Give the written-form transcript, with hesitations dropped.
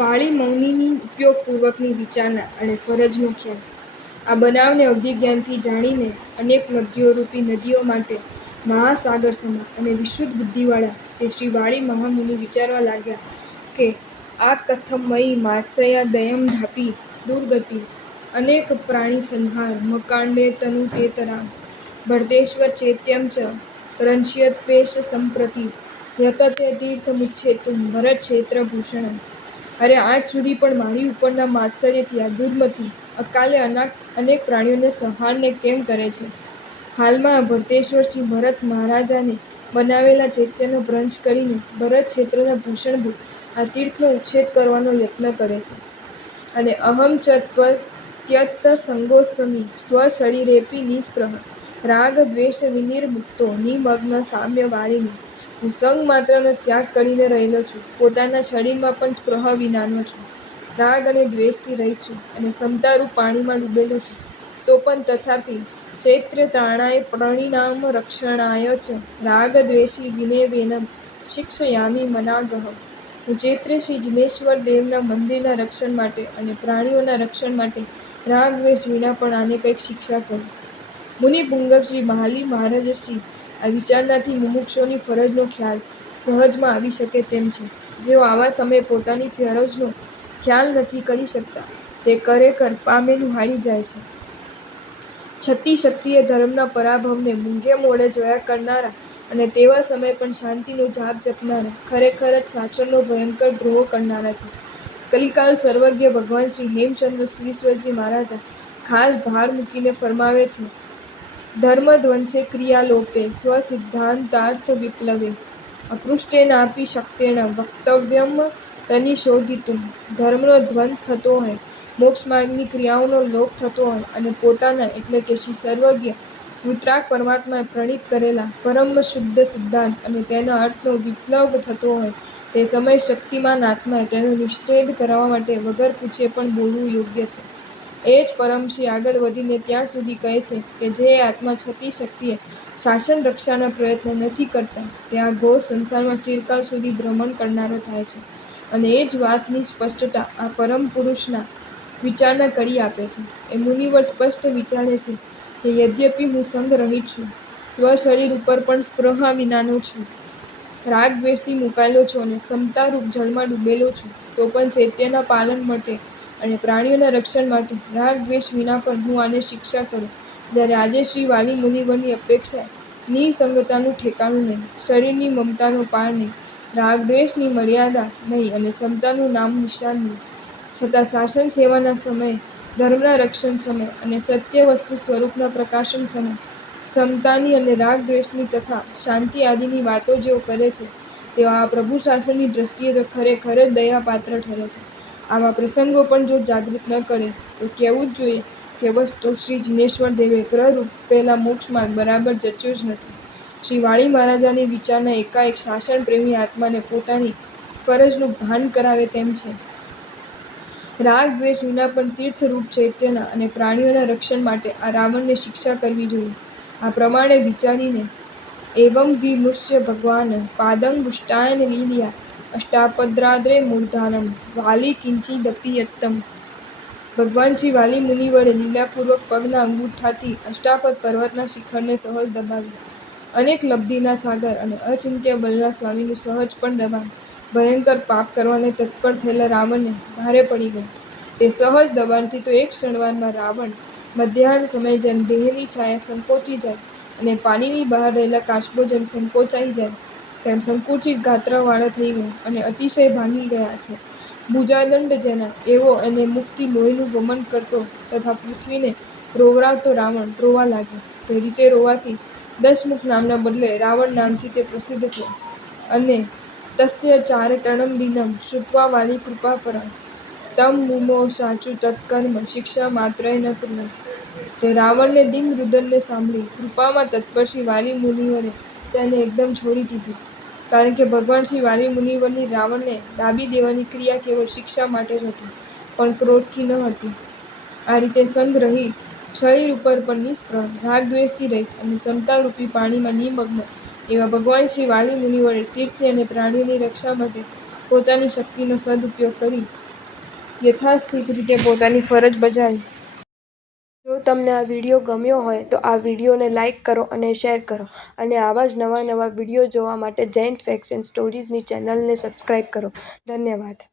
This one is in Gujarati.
વાળી મૌનીની ઉપયોગપૂર્વકની વિચારણા અને ફરજનો ખ્યાલ. આ બનાવને અવધિજ્ઞાનથી જાણીને અનેક લબ્ધિઓરૂપી નદીઓ માટે મહાસાગર સમા અને વિશુદ્ધ બુદ્ધિવાળા તે શ્રી વાળી મહામુનિ વિચારવા લાગ્યા કે આ કથમમયી માત્સયા દયમધાપી દુર્ગતિ અનેક પ્રાણીસંહાર મકાંડે તનુતેતરામ ભરતેશ્વર ચૈત્યમ ચ રંષ્યત્વેષ સંપ્રતિ યતતે તીર્થમુચ્છેતુમ ભરત ક્ષેત્રભૂષણમ. અરે આજ સુધી પણ મારી ઉપરના માત્સર્યથી આ દુર્મતિ અકાલે અનેક પ્રાણીઓને સંહારને કેમ કરે છે? હાલમાં ભરતેશ્વર શ્રી ભરત મહારાજાને બનાવેલા ચૈત્યનો ભ્રંશ કરીને ભરત ક્ષેત્રના ભૂષણભૂત આ તીર્થનો ઉચ્છેદ કરવાનો યત્ન કરે છે. અને અહં ચ ત્યક્ત સંગોસ્મી સ્વશરીરેપી નિસ્પૃહ રાગ દ્વેષ વિનિર્મુક્તો નિમગ્ન સામ્ય વાળીની. હું સંગ માત્રનો ત્યાગ કરીને રહેલો છું, પોતાના શરીરમાં પણ સ્પૃહ વિનાનો છું, રાગ અને દ્વેષથી રહિત છું અને સમતારૂપ પાણીમાં ડૂબેલો છું. તો પણ તથાપિ ચૈત્ર ત્રાણાય પ્રણીનામ રક્ષણાય ચ રાગ દ્વેષી વિનેવેનમ શિક્ષયામિ મનાગહ. હું ચૈત્રે શ્રી જિનેશ્વર દેવના મંદિરના રક્ષણ માટે અને પ્રાણીઓના રક્ષણ માટે રાગ દ્વેષ વિના પણ આને કંઈક શિક્ષા કરું. મુનિ પુંગવ શ્રી મહાલી મહારાજશ્રી આ વિચારણાથી મુમુક્ષુઓની ફરજનો ખ્યાલ સહજમાં આવી શકે તેમ છે. જેઓ આવા સમયે પોતાની ફરજનો ખ્યાલ નથી કરી શકતા તે ખરેખર પામેલું હારી જાય છે. છતી શક્તિએ ધર્મના પરાભવને મૂંઘે મોઢે જોયા કરનારા અને તેવા સમયે પણ શાંતિનો જાપ જપનારા ખરેખર જ સાચરનો ભયંકર દ્રોહ કરનારા છે. કલિકાલ સર્વજ્ઞ ભગવાન શ્રી હેમચંદ્ર સુરીશ્વરજી મહારાજા ખાસ ભાર મૂકીને ફરમાવે છે: ધર્મધ્વંસે ક્રિયાલોપે સ્વસિદ્ધાંતાર્થ વિપ્લવે અપૃષ્ટેનાપી શક્તેન વક્તવ્યમ તનિષોધિતુમ. ધર્મનો ધ્વંસ થતો હોય, મોક્ષમાર્ગની ક્રિયાઓનો લોપ થતો હોય અને પોતાના એટલે કે શ્રી સર્વજ્ઞ વિતરાગ પરમાત્માએ પ્રણીત કરેલા પરમ શુદ્ધ સિદ્ધાંત અને તેના અર્થનો વિપ્લવ થતો હોય તે સમયે શક્તિમાન આત્માએ તેનો નિષેધ કરવા માટે વગર પૂછ્યે પણ બોલવું યોગ્ય છે. એ જ પરમશ્રી આગળ વધીને ત્યાં સુધી કહે છે કે જે આત્મા છતી શક્તિએ શાસન રક્ષાના પ્રયત્ન નથી કરતા તે આ ઘોર સંસારમાં ચિરકાલ સુધી ભ્રમણ કરનારો થાય છે. અને એ જ વાતની સ્પષ્ટતા આ પરમ પુરુષના વિચારણા કરી આપે છે. એ મુનિવર સ્પષ્ટ વિચારે છે કે યદ્યપિ હું સંગ રહિત છું, સ્વશરીર ઉપર પણ સ્પૃહા વિનાનો છું, રાગ દ્વેષથી મુકાયેલો છું અને સમતારૂપ જળમાં ડૂબેલો છું, તો પણ ચૈત્યના પાલન માટે અને પ્રાણીઓના રક્ષણ માટે રાગ દ્વેષ વિના પણ હું આને શિક્ષા કરું. જ્યારે આજે શ્રી વાલી મુનિવરની અપેક્ષાએ નિસંગતાનું ઠેકાણું નહીં, શરીરની મમતાનો પાર નહીં, રાગ દ્વેષની મર્યાદા નહીં અને સમતાનું નામ નિશાન નહીં, છતાં શાસન સેવાના સમયે, ધર્મના રક્ષણ સમયે અને સત્ય વસ્તુ સ્વરૂપના પ્રકાશન સમયે સમતાની અને રાગ દ્વેષની તથા શાંતિ આદિની વાતો જેઓ કરે છે તેઓ આ પ્રભુ શાસનની દૃષ્ટિએ તો ખરેખર જ દયાપાત્ર ઠરે છે. આવા પ્રસંગો પણ જો જાગૃત ન કરે તો કહેવું જ જોઈએ કે વસ્તુ શ્રી જિનેશ્વર દેવે ગ્રહરૂપેલા મોક્ષમાર્ગ બરાબર જચ્યો જ નથી. શ્રી વાળી મહારાજાની વિચારણા એકાએક શાસન પ્રેમી આત્માને પોતાની ફરજનું ભાન કરાવે તેમ છે. રાગ દ્વેષ વિના પણ તીર્થરૂપ ચૈત્યના અને પ્રાણીઓના રક્ષણ માટે આ રાવણને શિક્ષા કરવી જોઈએ. આ પ્રમાણે વિચારીને એવં વિમુચ્ય ભગવાન પાદંગુષ્ટાન લીલયા અષ્ટાપદ્રાદ્રે મૂર્ધાનમ વાલી કિંચિદપી યત્તમ. ભગવાન શ્રી વાલી મુનિવરે લીલાપૂર્વક પગના અંગૂઠાથી અષ્ટાપદ પર્વતના શિખરને સહજ દબાવ્યું. અનેક લબ્ધિના સાગર અને અચિંત્ય બલના સ્વામીનું સહજ પણ દબાણ ભયંકર પાપ કરવાને તત્પર થયેલા રાવણને ભારે પડી ગયું. તે સહજ દબાણથી તો એક ક્ષણવારમાં રાવણ મધ્યાહ્ન સમયે જેમ દેહની છાયા સંકોચી જાય અને પાણીની બહાર રહેલા કાચબો જેમ સંકોચાઈ જાય તેમ સંકુચિત ગાત્રવાળો થઈ ગયો અને અતિશય ભાંગી ગયા છે. ભુજાદંડ જેના એવો અને મુખથી લોહીનું વમન કરતો તથા પૃથ્વીને રોવરાવતો રાવણ રોવા લાગ્યો. તે રીતે રોવાથી દશમુખ નામના બદલે રાવણ નામથી તે પ્રસિદ્ધ થયો. અને તસ્ય ચારટણમ દીનમ શ્રુત્વા વાલી કૃપાપરા તમ મુમો સાચું તત્કર્મ શિક્ષા માત્રેણ કૃણમ. તે રાવણને દીન રુદનને સાંભળી કૃપામાં તત્પર શ્રી વાલી મુનિવરે તેને એકદમ છોડી દીધું. કારણ કે ભગવાન શ્રી વાલી મુનિવરની રાવણને દાબી દેવાની ક્રિયા કેવળ શિક્ષા માટે જ હતી, પણ ક્રોધથી ન હતી. આ રીતે સંગ રહિત, શરીર ઉપર પણ નિસ્પૃહ, રાગ દ્વેષથી રહિત અને સમતારૂપી પાણીમાં નિમગ્ન એવા ભગવાન શ્રી વાલી મુનિવરે તીર્થની અને પ્રાણીઓની રક્ષા માટે પોતાની શક્તિનો સદુપયોગ કરી યથાસ્થિત રીતે પોતાની ફરજ બજાવી. જો તમને આ વિડીયો ગમ્યો હોય તો આ વિડીયોને લાઇક કરો અને શેર કરો અને આવા જ નવા વિડીયો જોવા માટે જૈન ફેક્ટ્સ એન્ડ સ્ટોરીઝની ચેનલને સબસ્ક્રાઈબ કરો. ધન્યવાદ.